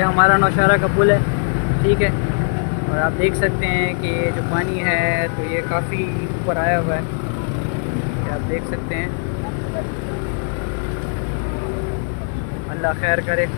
ये हमारा नौशहरा का पुल है, ठीक है। और आप देख सकते हैं कि ये जो पानी है तो ये काफ़ी ऊपर आया हुआ है, ये आप देख सकते हैं। अल्लाह खैर करे।